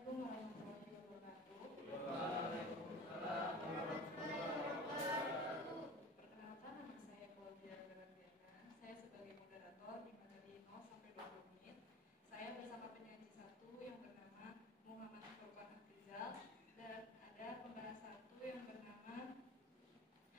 Assalamualaikum warahmatullahi wabarakatuh. Perkenalkan, nama saya Claudia Garadiana. Saya sebagai moderator di materi 0 sampai 20 menit. Saya bersama penyanyi satu yang bernama Muhammad Furqan Afrizal dan ada pembalas satu yang bernama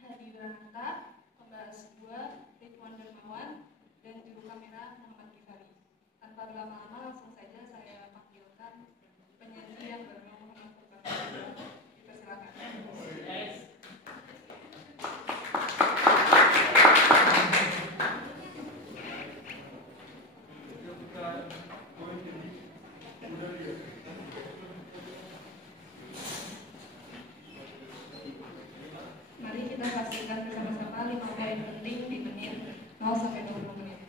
Hadi Wiranata, pembalas 2 Ridwan Dermawan, dan juru kamera Muhammad Gifari. Tanpa berlama-lama, langsung saja saya panggilkan penyanyi yang bernama Muhammad Furqan Afrizal. Dipersilakan. Mari kita saksikan bersama-sama 5 poin penting di menit 0 sampai 20 menit.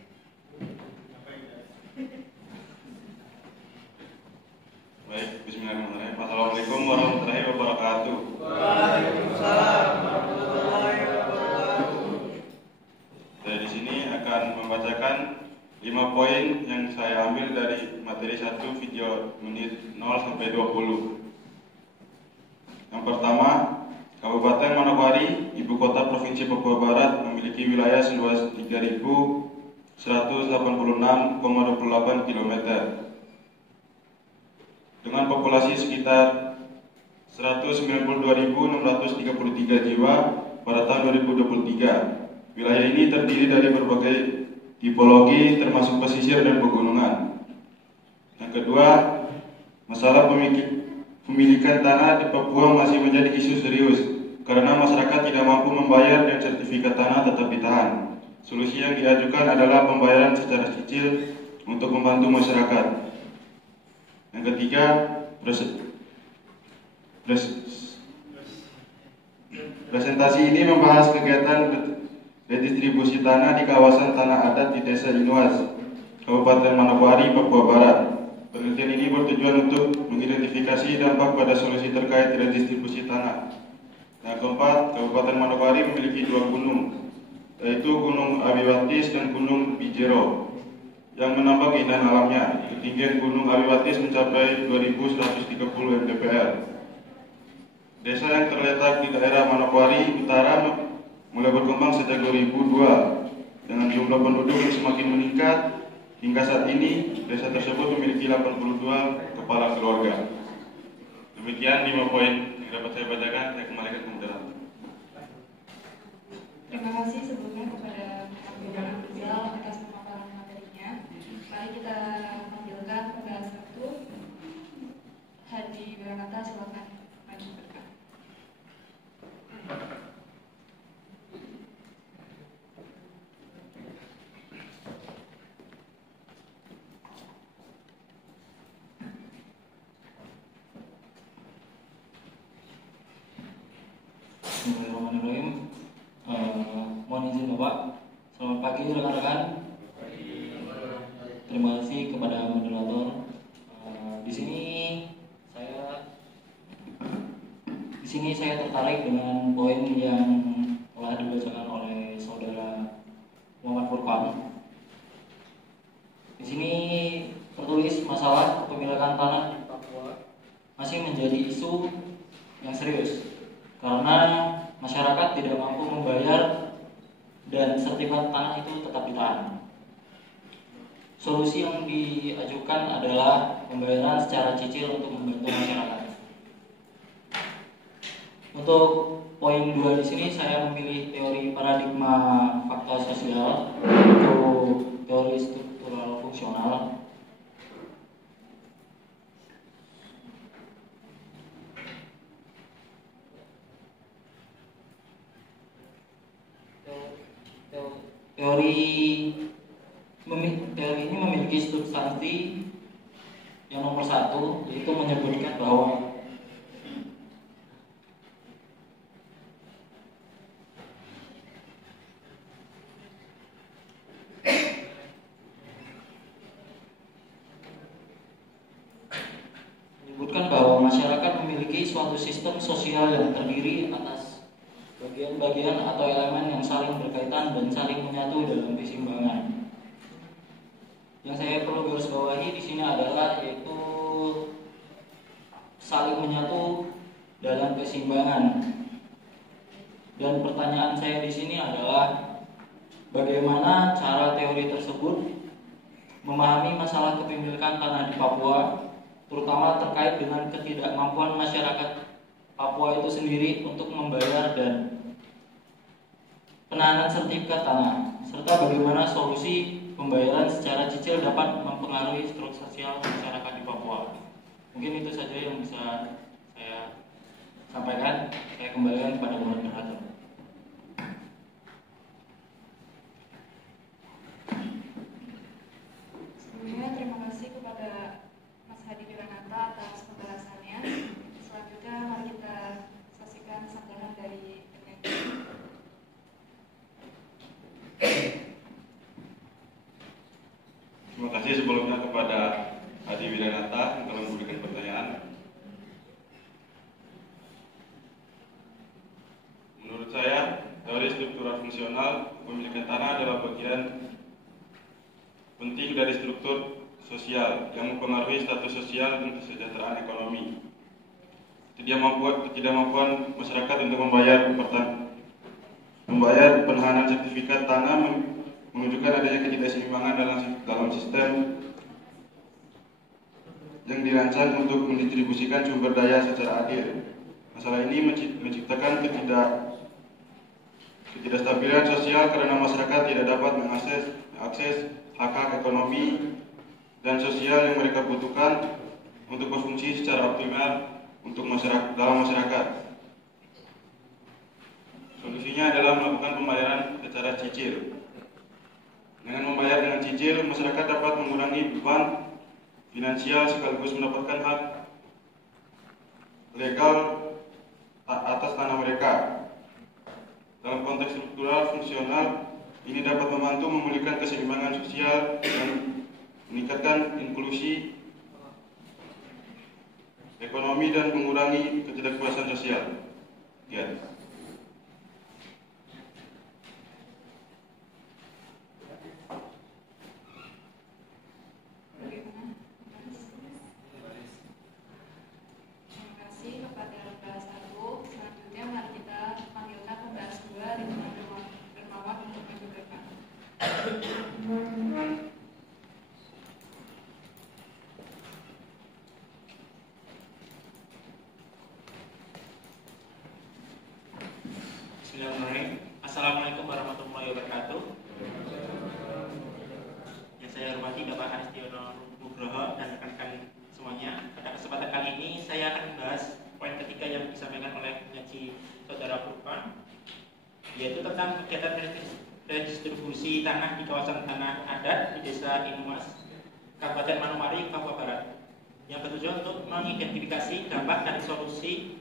Baik, bismillahirrahmanirrahim. Assalamualaikum warahmatullahi wabarakatuh. Waalaikumsalam warahmatullahi wabarakatuh. Saya di sini akan membacakan 5 poin yang saya ambil dari materi 1 video menit 0 sampai 20. Yang pertama, Kabupaten Manokwari, Ibu Kota Provinsi Papua Barat, memiliki wilayah seluas 3.186,28 km dengan populasi sekitar 192.633 jiwa pada tahun 2023. Wilayah ini terdiri dari berbagai tipologi termasuk pesisir dan pegunungan. Yang kedua, masalah pemilikan tanah di Papua masih menjadi isu serius karena masyarakat tidak mampu membayar dan sertifikat tanah tetap ditahan. Solusi yang diajukan adalah pembayaran secara cicil untuk membantu masyarakat. Yang ketiga, presentasi ini membahas kegiatan redistribusi tanah di kawasan tanah adat di Desa Inuas, Kabupaten Manokwari, Papua Barat. Penelitian ini bertujuan untuk mengidentifikasi dampak pada solusi terkait redistribusi tanah. Yang keempat, Kabupaten Manokwari memiliki 2 gunung, yaitu Gunung Abiwatis dan Gunung Bijero, yang menambah keindahan alamnya. Ketinggian Gunung Abiwatis mencapai 2.130 mdpl. Desa yang terletak di daerah Manokwari Utara mulai berkembang sejak 2002 dengan jumlah penduduk yang semakin meningkat. Hingga saat ini, desa tersebut memiliki 82 kepala keluarga. Demikian 5 poin yang dapat saya bacakan. Saya kembalikan ke moderator. Terima kasih sebelumnya kepada Muhammad Afrizal atas pemaparan materinya. Mari kita panggilkan pembalas satu Hadi Wiranata, silakan maju ke depan. Bismillahirrahmanirrahim. Mohon izin Bapak. Selamat pagi rekan-rekan. Terima kasih kepada moderator. Di sini saya tertarik dengan poin yang telah dibacakan oleh saudara Muhammad Furqan. Di sini tertulis masalah kepemilikan tanah di Papua masih menjadi isu yang serius karena masyarakat tidak mampu membayar dan sertifikat tanah itu tetap ditahan. Solusi yang diajukan adalah pembayaran secara cicil untuk membantu masyarakat. Untuk poin 2 di sini saya memilih teori paradigma faktor sosial atau teori struktural fungsional. Teori ini memiliki substansi yang nomor 1, yaitu menyebutkan bahwa masyarakat memiliki suatu sistem sosial yang terdiri atas bagian-bagian atau elemen yang saling berkaitan dan saling menyatu dalam keseimbangan. Yang saya perlu garis bawahi di sini adalah yaitu saling menyatu dalam keseimbangan. Dan pertanyaan saya di sini adalah bagaimana cara teori tersebut memahami masalah kepemilikan tanah di Papua, terutama terkait dengan ketidakmampuan masyarakat Papua itu sendiri untuk membayar dan penahanan sertifikat tanah, serta bagaimana solusi pembayaran secara cicil dapat mempengaruhi struktur sosial masyarakat di Papua. Mungkin itu saja yang bisa saya sampaikan. Saya kembalikan kepada moderator. Sebelumnya terima kasih kepada Mas Hadi Wiranata atas pembahasannya. Selanjutnya mari kita saksikan sambutan dari penyanyi. Terima kasih sebelumnya kepada Hadi Wiranata yang telah memberikan pertanyaan. Menurut saya, teori struktural fungsional kepemilikan tanah adalah bagian penting dari struktur sosial yang mempengaruhi status sosial dan kesejahteraan ekonomi. Ketidakmampuan masyarakat untuk membayar penahanan sertifikat tanah menunjukkan adanya ketidakseimbangan dalam sistem yang dirancang untuk mendistribusikan sumber daya secara adil. Masalah ini menciptakan ketidakstabilan sosial karena masyarakat tidak dapat mengakses hak-hak ekonomi dan sosial yang mereka butuhkan untuk berfungsi secara optimal untuk dalam masyarakat. Solusinya adalah melakukan pembayaran secara cicil. Dengan membayar dengan cicil, masyarakat dapat mengurangi beban finansial sekaligus mendapatkan hak legal atas tanah mereka. Dalam konteks struktural fungsional, ini dapat membantu memulihkan keseimbangan sosial dan meningkatkan inklusi ekonomi dan mengurangi ketidakpuasan sosial. Ya. Terima kasih kepada pembahas 1. Selanjutnya mari kita panggilkan pembahas 2 Ridwan Dermawan untuk maju ke depan. Bismillahirrahmanirrahim. Assalamualaikum warahmatullahi wabarakatuh. Yang saya hormati Bapak Aristiono Nugroho dan rekan-rekan semuanya. Pada kesempatan kali ini saya akan membahas poin ketiga yang disampaikan oleh penyaji Saudara Furqan, yaitu tentang kegiatan redistribusi tanah di kawasan tanah adat di Desa Inumas, Kabupaten Manokwari, Papua Barat, yang bertujuan untuk mengidentifikasi dampak dan solusi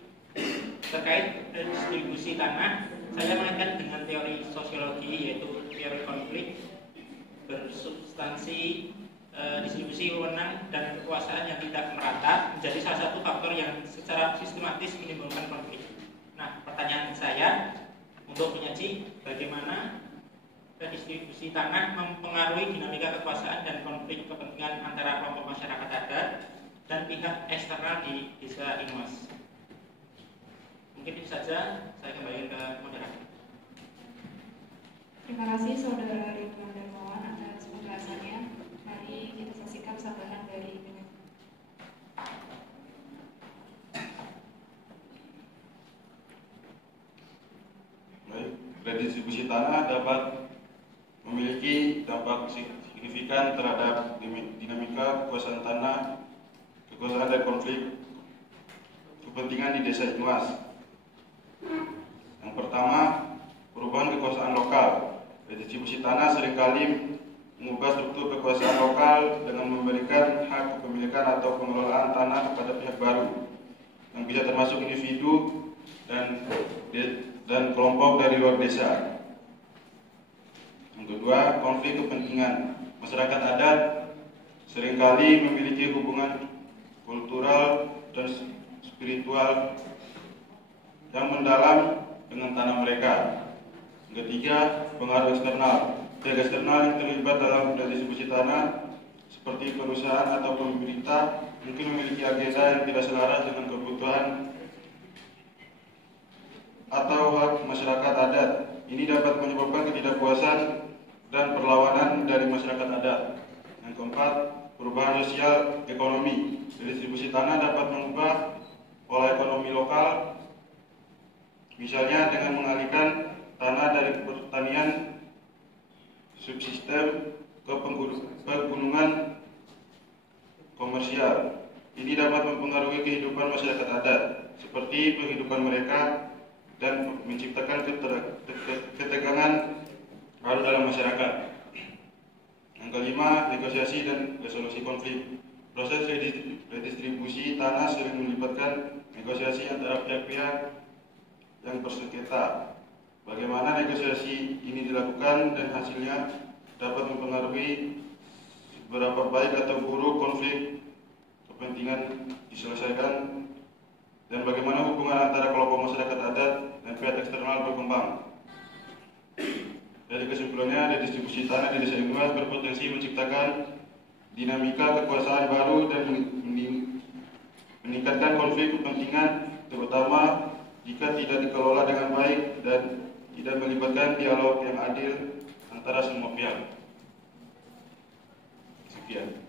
terkait redistribusi tanah. Saya mengaitkan dengan teori sosiologi, yaitu teori konflik bersubstansi distribusi wewenang dan kekuasaan yang tidak merata menjadi salah satu faktor yang secara sistematis menimbulkan konflik. Nah, pertanyaan saya untuk penyaji, bagaimana redistribusi tanah mempengaruhi dinamika kekuasaan dan konflik kepentingan antara kelompok masyarakat adat dan pihak eksternal di Desa Inumas? Mungkin itu saja, saya kembali ke moderator. Terima kasih Saudara Ridwan Dermawan atas penjelasannya. Mari kita saksikan sambutan dari penyanyi. Baik, redistribusi tanah dapat memiliki dampak signifikan terhadap dinamika kekuasaan tanah, kekuasaan dan konflik kepentingan di Desa Inuas. Yang pertama, perubahan kekuasaan lokal. Redistribusi tanah seringkali mengubah struktur kekuasaan lokal dengan memberikan hak kepemilikan atau pengelolaan tanah kepada pihak baru yang bisa termasuk individu dan kelompok dari luar desa. Yang kedua, konflik kepentingan. Masyarakat adat seringkali memiliki hubungan kultural dan spiritual yang mendalam dengan tanah mereka. Yang ketiga, pengaruh eksternal. Pihak eksternal yang terlibat dalam redistribusi tanah seperti perusahaan atau pemerintah mungkin memiliki agenda yang tidak selaras dengan kebutuhan atau hak masyarakat adat. Ini dapat menyebabkan ketidakpuasan dan perlawanan dari masyarakat adat. Yang keempat, perubahan sosial ekonomi. Redistribusi tanah dapat mengubah pola ekonomi lokal, misalnya dengan mengalihkan tanah dari pertanian subsisten ke pegunungan komersial. Ini dapat mempengaruhi kehidupan masyarakat adat, seperti penghidupan mereka dan menciptakan ketegangan baru dalam masyarakat. Yang kelima, negosiasi dan resolusi konflik. Proses redistribusi tanah sering melibatkan negosiasi antara pihak-pihak yang bersengketa. Bagaimana negosiasi ini dilakukan dan hasilnya dapat mempengaruhi seberapa baik atau buruk konflik kepentingan diselesaikan, dan bagaimana hubungan antara kelompok masyarakat adat dan pihak eksternal berkembang. Dari kesimpulannya, redistribusi tanah di Desa Inuas berpotensi menciptakan dinamika kekuasaan baru dan meningkatkan konflik kepentingan, terutama jika tidak dikelola dengan baik dan tidak melibatkan dialog yang adil antara semua pihak. Sekian.